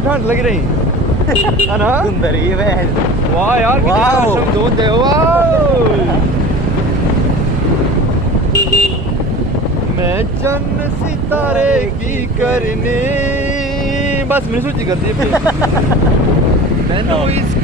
तो ठंड लग रही है ना। सुंदर ही है। वाह यार वाह दूध है। वाह मैं चन्न सितारे की करने बस मैंने सोची कर दी मैनू इश्क